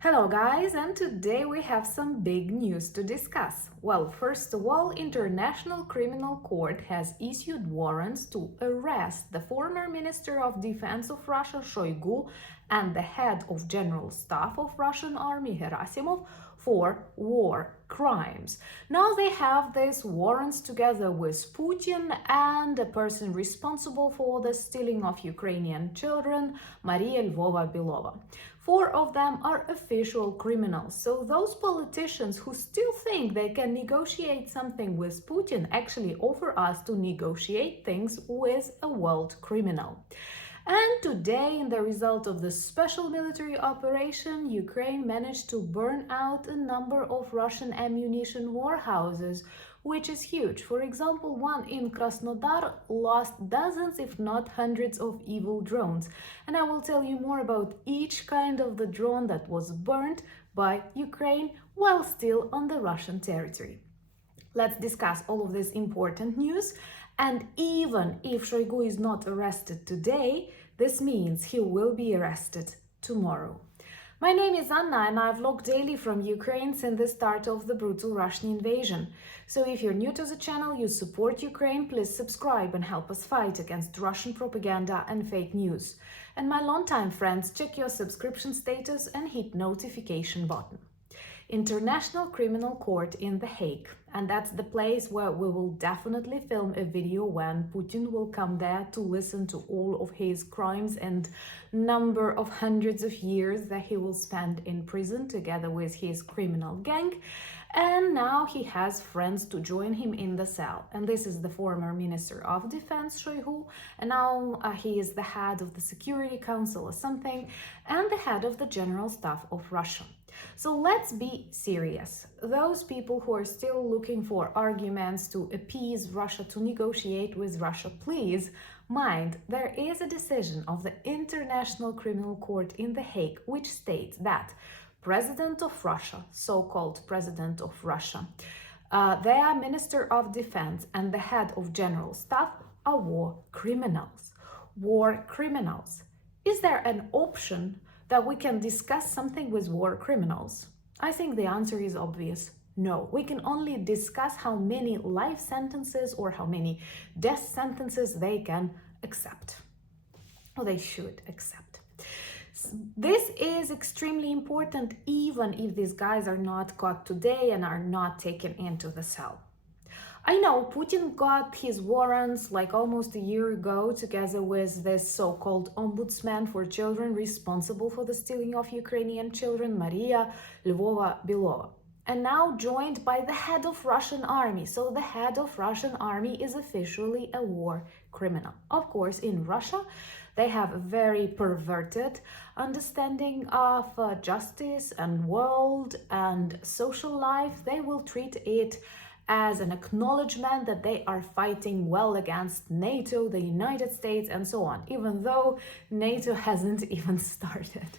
Hello guys, and today we have some big news to discuss. Well, first of all, International Criminal Court has issued warrants to arrest the former Minister of Defense of Russia, Shoigu, and the head of General Staff of Russian Army, Gerasimov, for war crimes. Now they have these warrants together with Putin and a person responsible for the stealing of Ukrainian children, Maria Lvova-Belova. 4 of them are official criminals. So those politicians who still think they can negotiate something with Putin actually offer us to negotiate things with a world criminal. And today, in the result of the special military operation, Ukraine managed to burn out a number of Russian ammunition warehouses, which is huge. For example, one in Krasnodar lost dozens, if not hundreds, of evil drones. And I will tell you more about each kind of the drone that was burned by Ukraine while still on the Russian territory. Let's discuss all of this important news. And even if Shoigu is not arrested today, this means he will be arrested tomorrow. My name is Anna and I vlog daily from Ukraine since the start of the brutal Russian invasion. So if you're new to the channel, you support Ukraine, please subscribe and help us fight against Russian propaganda and fake news. And my longtime friends, check your subscription status and hit notification button. International Criminal Court in The Hague, and that's the place where we will definitely film a video when Putin will come there to listen to all of his crimes and number of hundreds of years that he will spend in prison together with his criminal gang. And now he has friends to join him in the cell. And this is the former Minister of Defense, Shoigu, and now he is the head of the Security Council or something, and the head of the General Staff of Russia. So let's be serious. Those people who are still looking for arguments to appease Russia, to negotiate with Russia, please mind, there is a decision of the International Criminal Court in The Hague which states that President of Russia, so-called President of Russia, their Minister of Defense and the head of General Staff are war criminals. War criminals. Is there an option that we can discuss something with war criminals? I think the answer is obvious. No, we can only discuss how many life sentences or how many death sentences they can accept, or they should accept. This is extremely important even if these guys are not caught today and are not taken into the cell. I know Putin got his warrants like almost a year ago together with this so-called ombudsman for children responsible for the stealing of Ukrainian children, Maria Lvova-Belova, and now joined by the head of Russian army. So the head of Russian army is officially a war criminal. Of course, in Russia, they have a very perverted understanding of justice and world and social life. They will treat it as an acknowledgement that they are fighting well against NATO, the United States, and so on, even though NATO hasn't even started.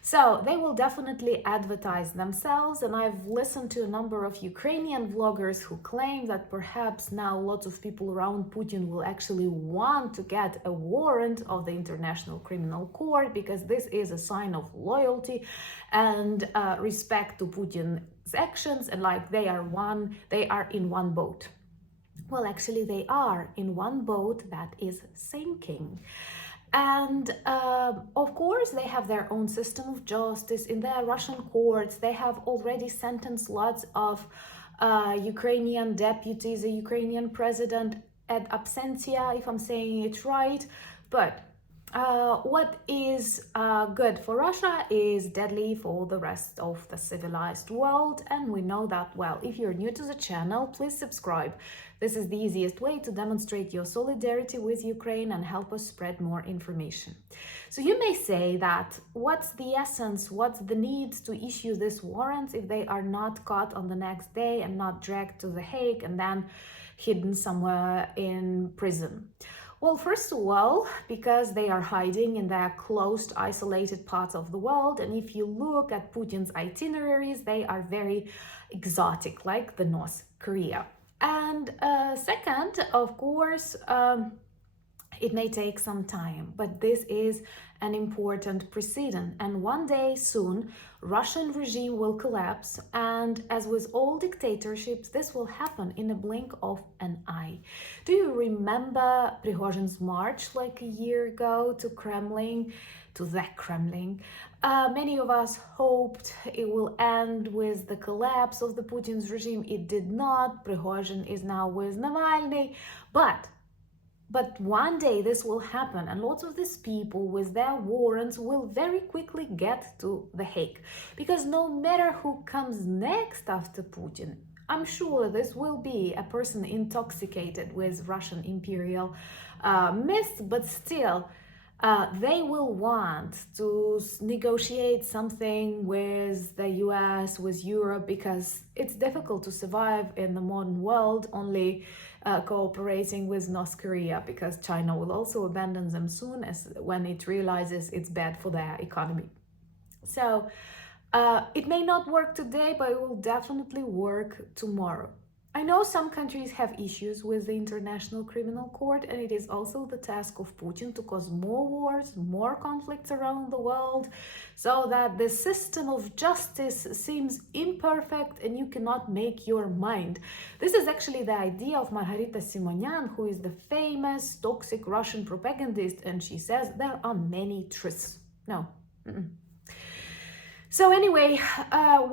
So they will definitely advertise themselves, and I've listened to a number of Ukrainian vloggers who claim that perhaps now lots of people around Putin will actually want to get a warrant of the International Criminal Court because this is a sign of loyalty and respect to Putin's actions, and like they are in one boat. Well, actually they are in one boat that is sinking. And of course, they have their own system of justice in their Russian courts. They have already sentenced lots of Ukrainian deputies, the Ukrainian president ad absentia, if I'm saying it right. But what is good for Russia is deadly for the rest of the civilized world. And we know that well. If you're new to the channel, please subscribe. This is the easiest way to demonstrate your solidarity with Ukraine and help us spread more information. So you may say that what's the essence, what's the need to issue these warrants if they are not caught on the next day and not dragged to The Hague and then hidden somewhere in prison? Well, first of all, because they are hiding in their closed, isolated parts of the world. And if you look at Putin's itineraries, they are very exotic, like the North Korea. And second, of course, It may take some time, but this is an important precedent. And one day soon, Russian regime will collapse. And as with all dictatorships, this will happen in a blink of an eye. Do you remember Prigozhin's march like a year ago to Kremlin? To the Kremlin. Many of us hoped it will end with the collapse of the Putin's regime. It did not. Prigozhin is now with Navalny. But one day this will happen, and lots of these people with their warrants will very quickly get to The Hague. Because no matter who comes next after Putin, I'm sure this will be a person intoxicated with Russian imperial myths, but still, they will want to negotiate something with the US, with Europe, because it's difficult to survive in the modern world only cooperating with North Korea, because China will also abandon them soon as when it realizes it's bad for their economy. So it may not work today, but it will definitely work tomorrow. I know some countries have issues with the International Criminal Court, and it is also the task of Putin to cause more wars, more conflicts around the world, so that the system of justice seems imperfect and you cannot make your mind. This is actually the idea of Margarita Simonyan, who is the famous toxic Russian propagandist, and she says there are many truths. No. So anyway,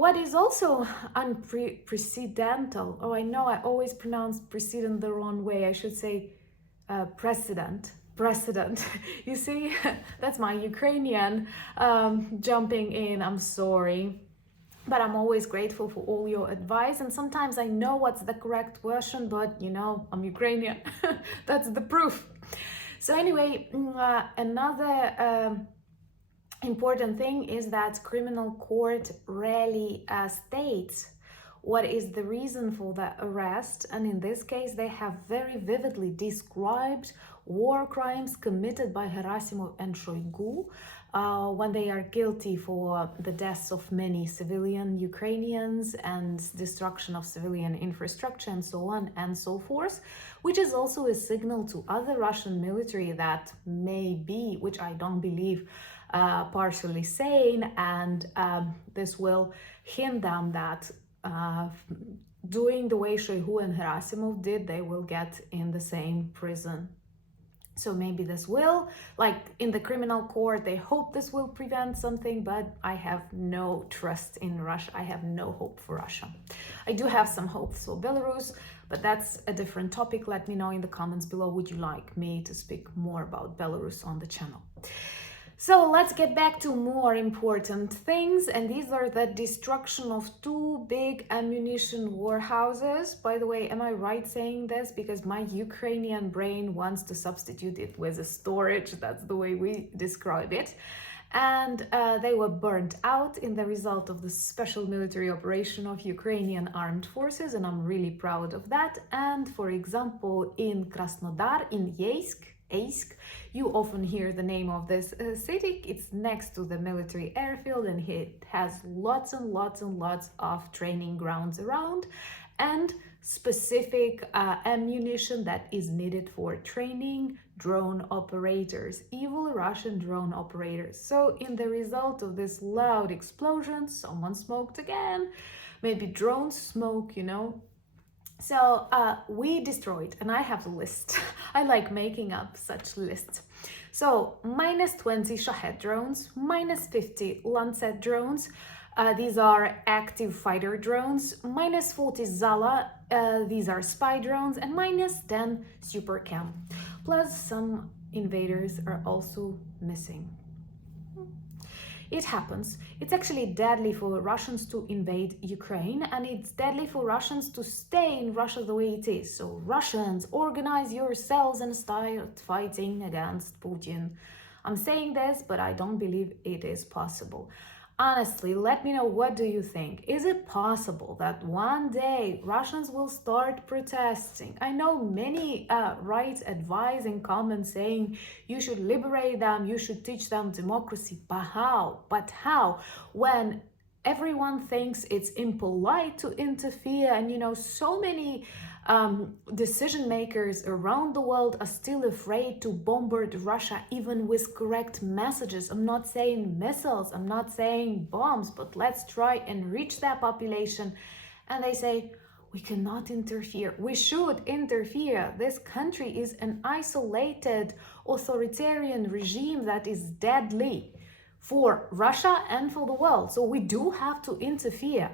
what is also unprecedented, I know I always pronounce precedent the wrong way, I should say precedent. You see, that's my Ukrainian jumping in, I'm sorry. But I'm always grateful for all your advice, and sometimes I know what's the correct version, but you know, I'm Ukrainian. That's the proof. So anyway, another important thing is that criminal court rarely states what is the reason for the arrest, and in this case they have very vividly described war crimes committed by Gerasimov and Shoigu when they are guilty for the deaths of many civilian Ukrainians and destruction of civilian infrastructure and so on and so forth, which is also a signal to other Russian military that may be, which I don't believe, partially sane, and this will hint them that doing the way Shoigu and Gerasimov did, they will get in the same prison. So maybe this will, like in the criminal court, they hope this will prevent something, but I have no trust in Russia. I have no hope for Russia. I do have some hope for Belarus, but that's a different topic. Let me know in the comments below, would you like me to speak more about Belarus on the channel? So let's get back to more important things, and these are the destruction of two big ammunition warehouses. By the way, am I right saying this? Because my Ukrainian brain wants to substitute it with a storage. That's the way we describe it. And they were burnt out in the result of the special military operation of Ukrainian armed forces, and I'm really proud of that. And for example, in Krasnodar, in Yeysk, you often hear the name of this city. It's next to the military airfield, and it has lots and lots and lots of training grounds around and specific ammunition that is needed for training drone operators, evil Russian drone operators. So in the result of this loud explosion, someone smoked again, maybe drones smoke, you know. So we destroyed, and I have a list. I like making up such lists. So minus 20 Shahed drones, minus 50 Lancet drones. These are active fighter drones. Minus 40 ZALA. These are spy drones, and minus 10 SuperCam. Plus some invaders are also missing. It happens. It's actually deadly for Russians to invade Ukraine, and it's deadly for Russians to stay in Russia the way it is. So Russians, organize yourselves and start fighting against Putin. I'm saying this, but I don't believe it is possible. Honestly, let me know, what do you think? Is it possible that one day Russians will start protesting? I know many write advice in comments saying you should liberate them, you should teach them democracy. But how? When everyone thinks it's impolite to interfere, and you know, so many decision makers around the world are still afraid to bombard Russia even with correct messages. I'm not saying missiles, I'm not saying bombs, but let's try and reach that population. And they say, we cannot interfere. We should interfere. This country is an isolated authoritarian regime that is deadly for Russia and for the world. So we do have to interfere.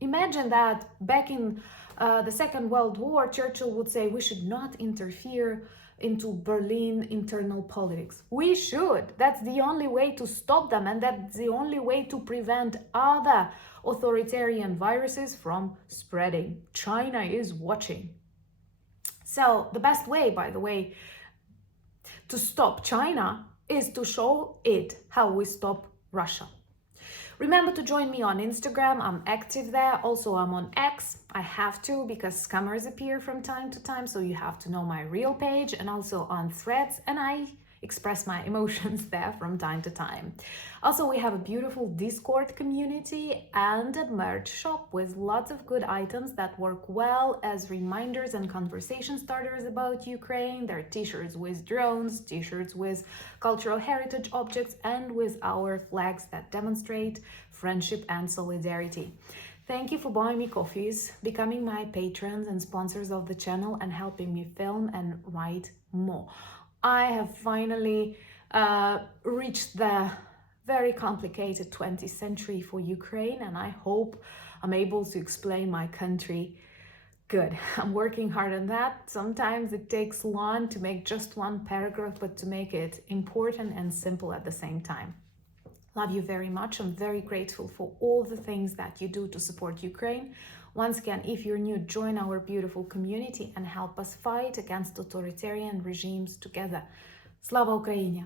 Imagine that back in the Second World War, Churchill would say we should not interfere into Berlin internal politics. We should. That's the only way to stop them, and that's the only way to prevent other authoritarian viruses from spreading. China is watching. So the best way, by the way, to stop China is to show it how we stop Russia. Remember to join me on Instagram. I'm active there. Also, I'm on X. I have to because scammers appear from time to time, so you have to know my real page, and also on Threads, and I express my emotions there from time to time. Also, we have a beautiful Discord community and a merch shop with lots of good items that work well as reminders and conversation starters about Ukraine. There are t-shirts with drones, t-shirts with cultural heritage objects, and with our flags that demonstrate friendship and solidarity. Thank you for buying me coffees, becoming my patrons and sponsors of the channel, and helping me film and write more. I have finally reached the very complicated 20th century for Ukraine, and I hope I'm able to explain my country good. I'm working hard on that. Sometimes it takes long to make just one paragraph, but to make it important and simple at the same time. Love you very much. I'm very grateful for all the things that you do to support Ukraine. Once again, if you're new, join our beautiful community and help us fight against authoritarian regimes together. Slava Ukraini!